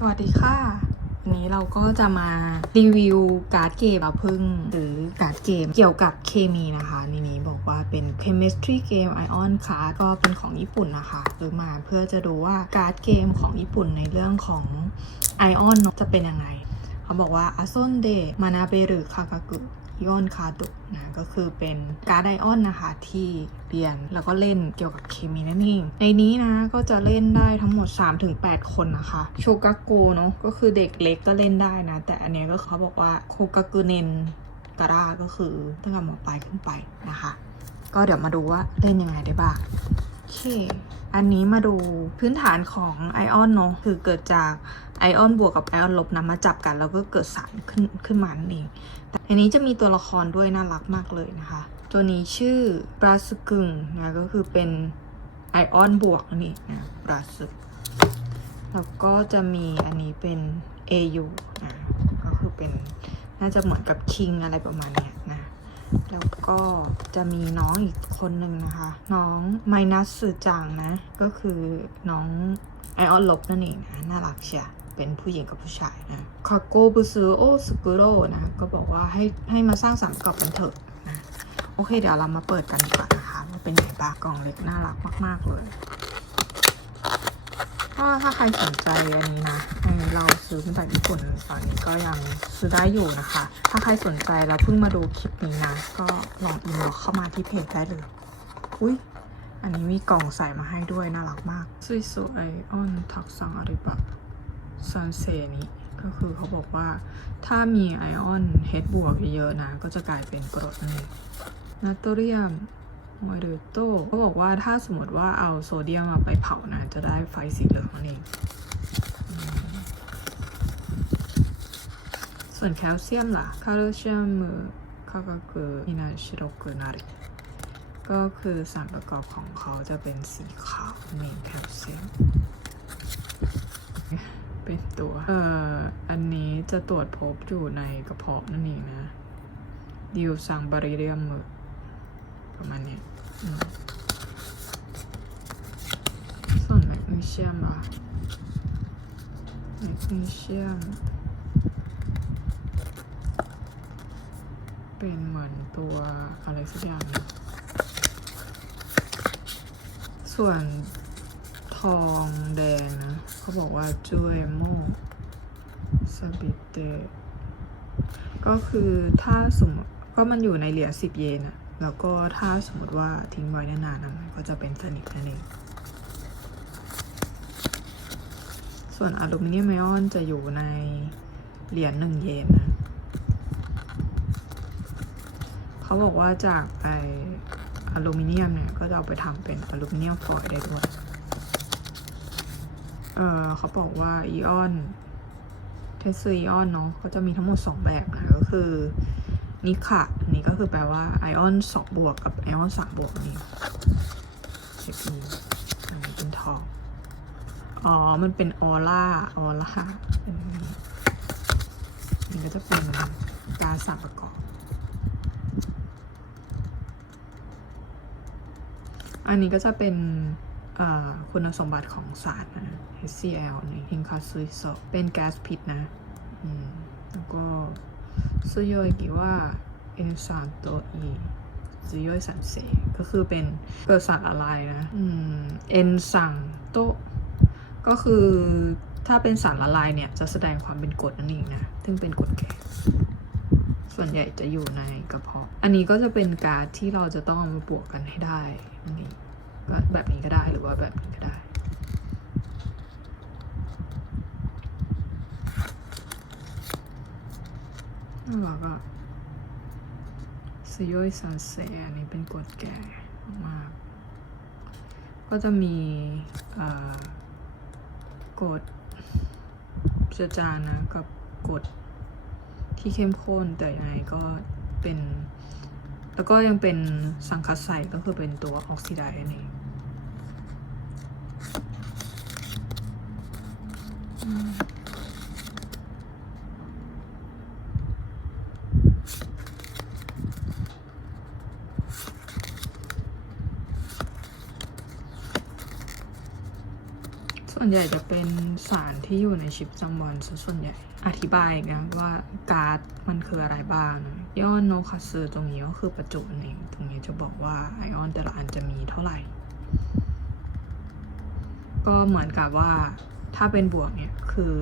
สวัสดีค่ะ วันนี้เราก็จะมารีวิวการ์ดเกมเราพึ่งหรือการ์ดเกมเกี่ยวกับเคมีนะคะในนี้บอกว่าเป็น chemistry game ion card ก็เป็นของญี่ปุ่นนะคะซื้อมาเพื่อจะดูว่าการ์ดเกมของญี่ปุ่นในเรื่องของไอออนจะเป็นยังไง เขาบอกว่าอาซอนเดมานาเบรุคากากุ อิอนคาตุนะก็คือเป็นการ์ดไอออนนะคะที่เรียนแล้วก็เล่นเกี่ยวกับเคมีนั่นเองในนี้นะก็จะเล่นได้ทั้งหมด 3-8 คนนะคะโชกาโกเนาะก็คือเด็กเล็กก็เล่นได้นะ แต่อันนี้ก็เขาบอกว่าโคกากุเนนการาก็คือตั้งแต่มปลายขึ้นไปนะคะ ก็เดี๋ยวมาดูว่าเล่นยังไงได้บ้างโอเคอันนี้มาดูพื้นฐานของไอออนเนาะคือเกิดจาก ไอออนบวกกับไอออนลบนำมาจับกัน แล้วก็เกิดสารขึ้นขึ้นมานั่นเองแต่อันนี้จะมีตัวละครด้วยน่ารักมากเลยนะคะ ตัวนี้ชื่อปราสกึงนะก็คือเป็นไอออนบวกนั่นะปราสึกแล้วก็จะมีอันนี้เป็น AU นะก็คือเป็นน่าจะเหมือนกับคิงอะไรประมาณเนี้ยนะ แล้วก็จะมีน้องอีกคนหนึ่งนะคะ น้องไมนัสสือจางนะ ก็คือน้องไอออนลบนั่นเองนะ น่ารักเชีย เป็นผู้หญิงกับผู้ชายนะคาโกบุซึโอสกุโรนะก็บอกว่าให้ให้มาสร้างสรรค์กับกันเถอะนะโอเค เดี๋ยวเรามาเปิดกันดีกว่านะคะว่าเป็นไงบ้างกล่องเล็กน่ารักมากๆเลยก็ถ้าใครสนใจอันนี้นะอันนี้เราซื้อมาจากญี่ปุ่นตอนนี้ก็ยังซื้อได้อยู่นะคะ ถ้าใครสนใจแล้วเพิ่งมาดูคลิปนี้นะ ก็ลองอินบ็อกเข้ามาที่เพจได้เลยอุ้ยอันนี้มีกล่องใส่มาให้ด้วยน่ารักมากซุยโซไอออนทักซังอะไรปะ ซันเซนี้ก็คือเขาบอกว่าถ้ามีไอออนเฮดบวกเยอะๆนะ ก็จะกลายเป็นกรดนั่นเองนาโตเรียมมาดูโต้เขาบอกว่าถ้าสมมติว่าเอาโซเดียมมาไปเผานะ จะได้ไฟสีเหลืองนั่นเอง ส่วนแคลเซียมล่ะคาลเซียมคากากุอินาชิโรกุนาริก็คือสารประกอบของเขาจะเป็นสีขาวนั่นเองแคลเซียม เป็นตัว เอ่อ อันนี้จะตรวจพบอยู่ในกระเพาะนั่นเองนะดิวซังบาริเรียมมือประมาณนี้ส่วนแมกนีเซียมอะแมกนีเซียม เป็นเหมือนตัวอะไรสักอย่างนึงส่วน องแดงนะ เขาบอกว่าจุเอโมสบิเตก็คือถ้าสมมติก็มันอยู่ในเหรียญสิบเยนอะแล้วก็ถ้าสมมติว่าทิ้งไว้นานๆนะมันก็จะเป็นสนิทนั่นเอง ส่วนอลูมิเนียมไอออนจะอยู่ในเหรียญหนึ่งเยนนะ เขาบอกว่าจากไออลูมิเนียมเนี่ย ก็จะเอาไปทำเป็นอลูมิเนียมฟอยล์ได้ด้วย เออเขาบอกว่าอีออนเทสซีออนเนาะก็จะมีทั้งหมด 2 แบบนะก็คือนิคะอันนี้ก็คือแปลว่าไอออน2บวกกับไอออน3บวกนี่เช็คนี้อันนี้เป็นทองอ๋อ มันเป็นออร่าออร่าเป็นนี้นี่ก็จะเป็นการสารประกอบ อันนี้ก็จะเป็น คุณสมบัติของสารนะ HCl ในฮิงคาซุยโซเป็นแก๊สพิษนะแล้วก็ซุโยกิว่าเอนซานโตอีซุโยสันเซก็คือเป็นเกิดสารละลายนะเอนซังโตก็คือถ้าเป็นสารละลายเนี่ย จะแสดงความเป็นกรดนั่นเองนะ ซึ่งเป็นกรดแก๊สส่วนใหญ่จะอยู่ในกระเพาะ อันนี้ก็จะเป็นการที่เราจะต้องมาบวกกันให้ได้นั่นเอง ก็แบบนี้ก็ได้หรือว่าแบบนี้ก็ได้น่ารักอะสยอยซันเซอันนี้เป็นกดแก่มาก ก็จะมีกดจจานะกับกดที่เข้มข้นแต่ยังไงก็เป็น แล้วก็ยังเป็นสังคัสไซก็คือเป็นตัวออกซิไดซ์นั่เองอืม ส่วนใหญ่จะเป็นสารที่อยู่ในชิปจำวันส่วนใหญ่ อธิบายนะว่าการ์ดมันคืออะไรบ้างยอดโนคาซึตรงนี้ก็คือประจุนเอง ตรงนี้จะบอกว่าไอออนแต่ละอันจะมีเท่าไหร่ ก็เหมือนกับว่าถ้าเป็นบวกเนี่ย คือ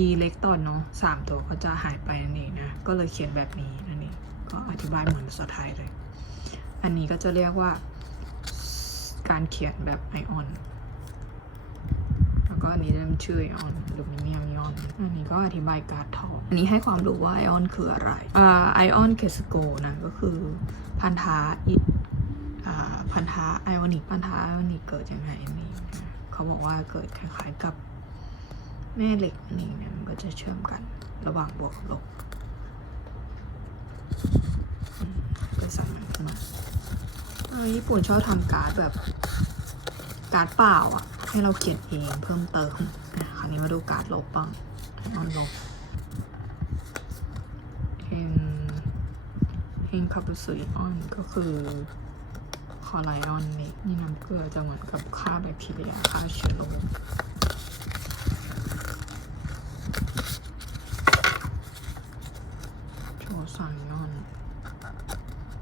e เล็กตอนเนาะสามตัวก็จะหายไปนั่นเองนะ ก็เลยเขียนแบบนี้นั่นเองก็อธิบายเหมือนภาษาไทยเลย อันนี้ก็จะเรียกว่าการเขียนแบบไอออน แล้วก็อันนี้จะเป็นชื่อไอออนลูมิเนียมไอออน อันนี้ก็อธิบายการทออันนี้ให้ความรู้ว่าไอออนคืออะไรไอออนเคสโกนะ ก็คือพันธะอิพันธะไอออนิก พันธะไอออนิกเกิดยังไงอันนี้นะ เขาบอกว่าเกิดคล้ายๆกับแม่เหล็กนนี้เนี่ยมันก็จะเชื่อมกันระหว่างบวกลบก็ใส่มันขึ้นมาญี่ปุ่นชอบทำการ์ดแบบการ์ดเปล่าอะ ให้เราเขียนเองเพิ่มเติมอะคราวนี้มาดูการ์ดลบบ้างออนลบเฮนเฮนคาปุสุยออนก็คือ คอไลออนนี่นี่น้ำเกลือจะเหมือนกับฆ่าแบคทีเรียฆ่าเชื้อโรคโชซนอน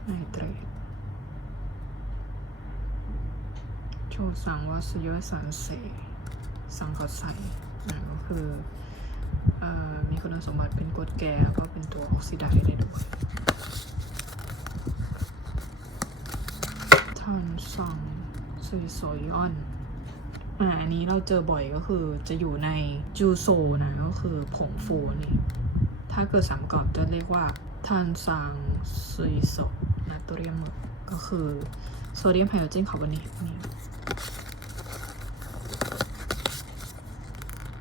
ไนเตรตโชว์สังวัสยสันเสสังกัดใสนะก็คืออมีคุณสมบัติเป็นกรดแก่แล้วก็เป็นตัวออกซิไดซ์ได้ด้วย ชันซังซุยโซยอนอ่าอันนี้เราเจอบ่อยก็คือจะอยู่ในจูโซนะ ก็คือผงฟูนี่ ถ้าเกิดสามกรอบจะเรียกว่าทันซังซุโซนะตัวเรียมก็คือโซเดียมไฮโดรเจนคาร์บอเนตเนี่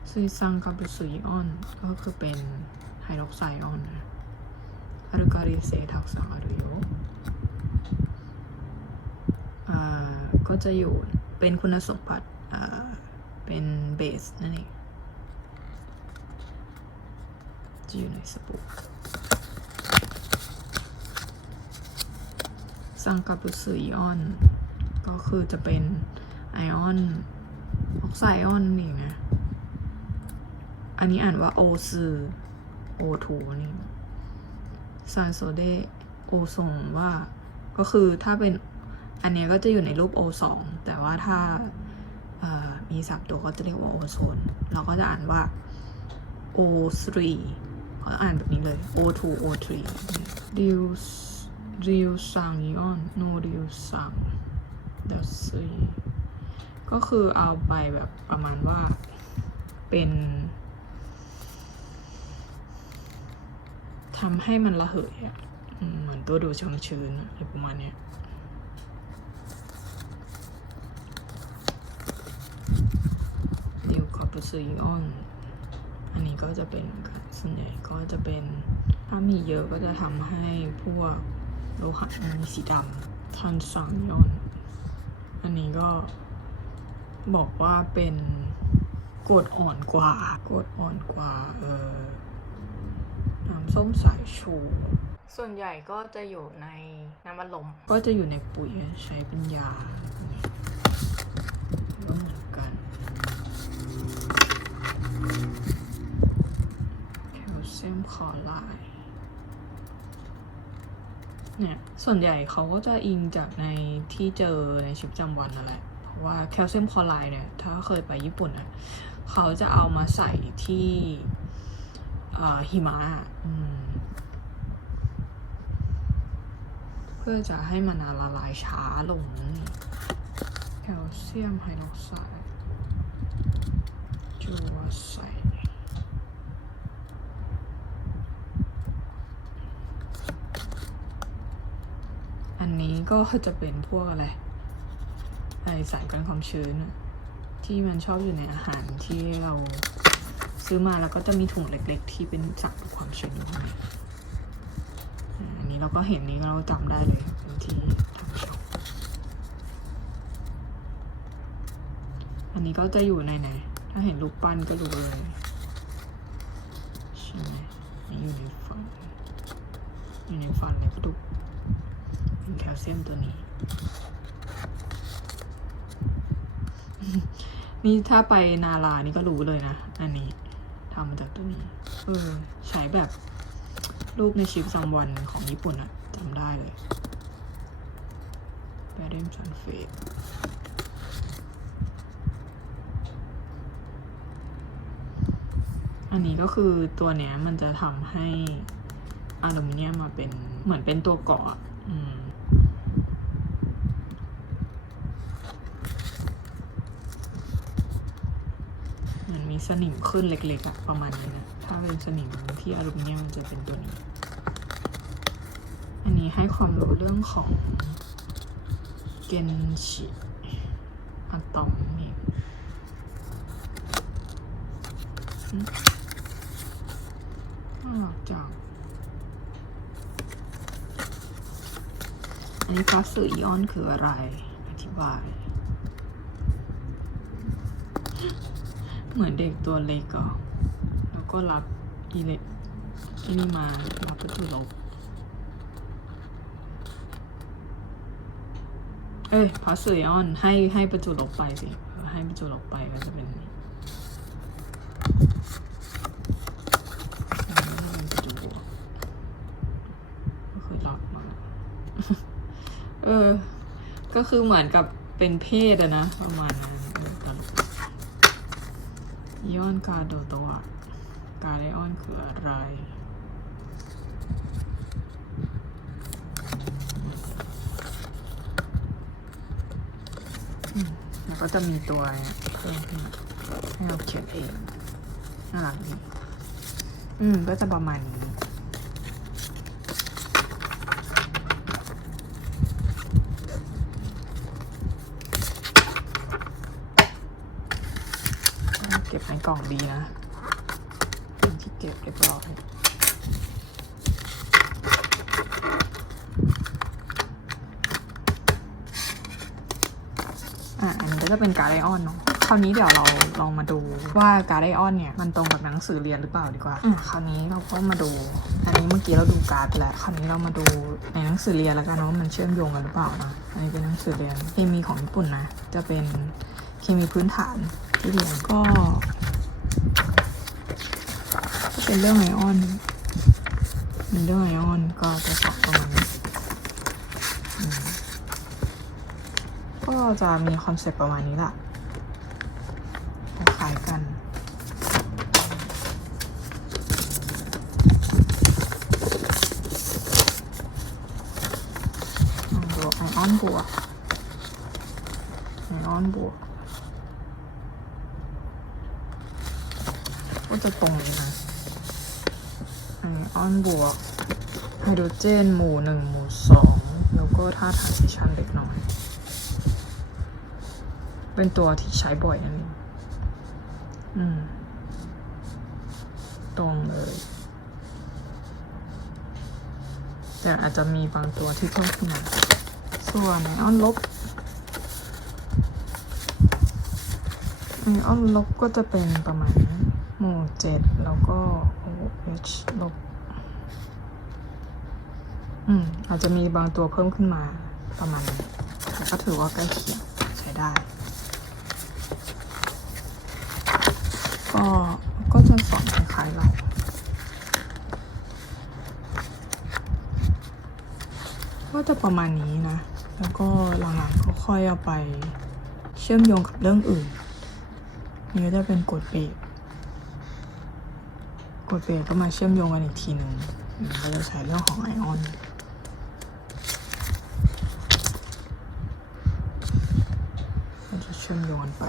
ซุยซังกับซุยออน ก็คือเป็นไฮดรอกไซออนนะฮารุการิเซทักซังอารุโย ก็จะอยู่เป็นคุณสมบัติเป็นเบสนั่นเองจะอยู่ในสบู่ซังกับซุยออน ก็คือจะเป็นไอออนออกไซด์ออนนี่นะ อันนี้อ่านว่าโอซือโอทูนี่ซานโซเดโอซงว่า ก็คือถ้าเป็น อันนี้ก็จะอยู่ในรูป O2 แต่ว่าถ้ามีสับตัวก็จะเรียกว่าโอโซน เราก็จะอ่านว่า O3 เขาอ่านแบบนี้เลย O2 O3 ริวริวซังยอนโนริวซังเดซีก็คือเอาไปแบบประมาณว่าเป็นทำให้มันระเหยอะเหมือนตัวดูดชื้นชื้นๆอะอะไรประมาณเนี้ยเดีอปซูออน อันนี้ก็จะเป็นส่วนใหญ่ก็จะเป็นถ้ามีเยอะก็จะทำให้พวกโลหะมีสีดำทันสังยอนอันนี้ก็บอกว่าเป็นกรดอ่อนกว่ากรดอ่อนกว่าเออน้ำส้มสายชู ส่วนใหญ่ก็จะอยู่ในน้ำมันลม ก็จะอยู่ในปุ๋ยใช้เป็นยาก็เหมือน กันแคลเซียมคลอไรด์เนี่ยส่วนใหญ่เขาก็จะอิงจากในที่เจอในชีวิตประจำวันนั่นแหละ เพราะว่าแคลเซียมคลอไรด์เนี่ย ถ้าเคยไปญี่ปุ่นอะเขาจะเอามาใส่ที่หิมะเพื่อจะให้มันละลายช้าลงนั่นเองแคลเซียมไฮดรอกไซด์จูวาไซด์ อันนี้ก็จะเป็นพวกอะไรไอสายกันความชื้น ที่มันชอบอยู่ในอาหารที่เราซื้อมาแล้วก็จะมีถุงเล็ก ๆ ที่เป็นสักความชื้นอยู่ข้างในอันนี้เราก็เห็นนี้เราจำได้เลยเป็นที่ทำช็อปอันนี้ก็จะอยู่ในไหน ถ้าเห็นรูปปั้นก็รู้เลยใช่ไหมอยู่ในฟันอยู่ในฟันในกระดูก แคลเซียมตัวนี้ นี่ถ้าไปนาลานี่ก็รู้เลยนะ อันนี้ทำมาจากตัวนี้ เออ ใช้แบบรูปในชีวิตประจำวันของญี่ปุ่นอะจำได้เลยแบดเดมซันเฟตอันนี้ก็คือตัวเนี้ยมันจะทำให้อลูมิเนียมมาเป็นเหมือนเป็นตัวเกาะอะอืม มีสนิมขึ้นเล็กๆอะประมาณนี้นะ ถ้าเป็นสนิมที่อลูมิเนียมมันจะเป็นตัวนี้ อันนี้ให้ความรู้เรื่องของเกนชิอะตอมนี่น่ารักจังอันนี้ฟาสสื่ออีออนคืออะไร อธิบาย เหมือนเด็กตัวเล็กอะแล้วก็รับอีเล็กอีนี่มารับประตูลบเอ้ยพาสเซออนให้ให้ประจุลบไปสิ ให้ประจุลบไปก็จะเป็นนี้อันนี้เป็นประจุบวกก็คือรับมาเออ ก็คือเหมือนกับเป็นเพศอะนะ ประมาณนั้น อีออนกาโดโตะกาไดออนคืออะไรแล้วก็จะมีตัวเพิ่มขึ้นให้เราเขียนเองน่ารักดีอืม ก็จะประมาณนี้ เก็บในกล่องดีนะเป็นที่เก็บเรียบร้อยอะอันนี้ก็จะเป็นการ์ดไอออนเนาะคราวนี้เดี๋ยวเราลองมาดูว่าการ์ดไอออนเนี่ยมันตรงกับหนังสือเรียนหรือเปล่าดีกว่าอะคราวนี้เราก็มาดู อันนี้เมื่อกี้เราดูการ์ดไปแล้วคราวนี้เรามาดูในหนังสือเรียนแล้วกันเนาะว่ามันเชื่อมโยงกันหรือเปล่านะอันนี้เป็นหนังสือเรียนเคมีของญี่ปุ่นนะ จะเป็น เคมีพื้นฐานที่เรียนก็ก็เป็นเรื่องไอออนเป็นเรื่องไอออนก็จะสอบประมาณนี้ก็จะมีคอนเซ็ปต์ประมาณนี้แหละคล้ายกันดูไอออนบวกไอออนบวก ก็จะตรงนี้นะออนบวกไฮโดรเจน หมู่หนึ่งหมู่สองแล้วก็ธาตุไฮดรชันเล็กน้อย เป็นตัวที่ใช้บ่อยนั่นเองอืม ตรงเลย แต่อาจจะมีบางตัวที่เพิ่มขึ้นมา ส่วนไอออนลบไอออนลบก็จะเป็นประมาณนี้ หมู่เจ็ดแล้วก็ OH ลบ อืม อาจจะมีบางตัวเพิ่มขึ้นมาประมาณนี้แต่ก็ถือว่าใกล้เคียงใช้ได้ ก็ก็จะสอนคล้ายๆเราก็จะประมาณนี้นะ แล้วก็หลังๆก็ค่อยเอาไปเชื่อมโยงกับเรื่องอื่น นี่ก็จะเป็นกฎเบรก กฎเบรกก็มาเชื่อมโยงกันอีกทีหนึ่งอืมก็จะใช้เรื่องของไอออนก็จะเชื่อมโยงกันไป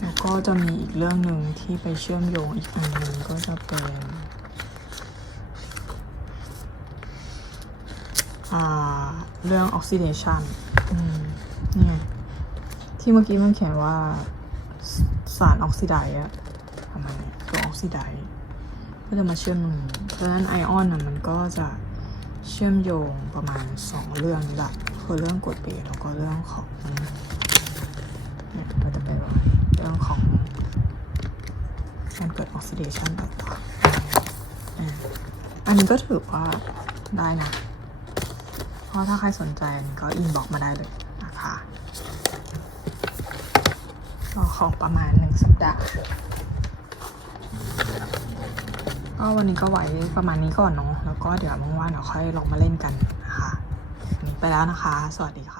แล้วก็จะมีอีกเรื่องหนึ่งที่ไปเชื่อมโยงอีกอันหนึ่งก็จะเป็นเรื่องออกซิเดชันนี่ที่เมื่อกี้มันเขียนว่า สารออกซิไดซ์อะประมตัวออกซิไดซ์ก็จะมาเชื่อมตรงนี้เพราะฉะนั้นไอออนอะมันก็จะเชื่อมโยงประมาณสองเรื่องหลักคือเรื่องกรดเบสแล้วก็เรื่องของเนี่ยก็จะเป็นว่าเรื่องของการเกิดออกซิเดชันต่างๆอันนี้ก็ถือว่าได้นะก็ถ้าใครสนใจก็อินบอกมาได้เลยนะคะก็ ของประมาณหนึ่งสัปดาห์ก็วันนี้ก็ไว้ประมาณนี้ก่อนเนาะแล้วก็เดี๋ยวว่างๆเดี๋ยวค่อยลองมาเล่นกันนะคะนนี้ไปแล้วนะคะ สวัสดีค่ะ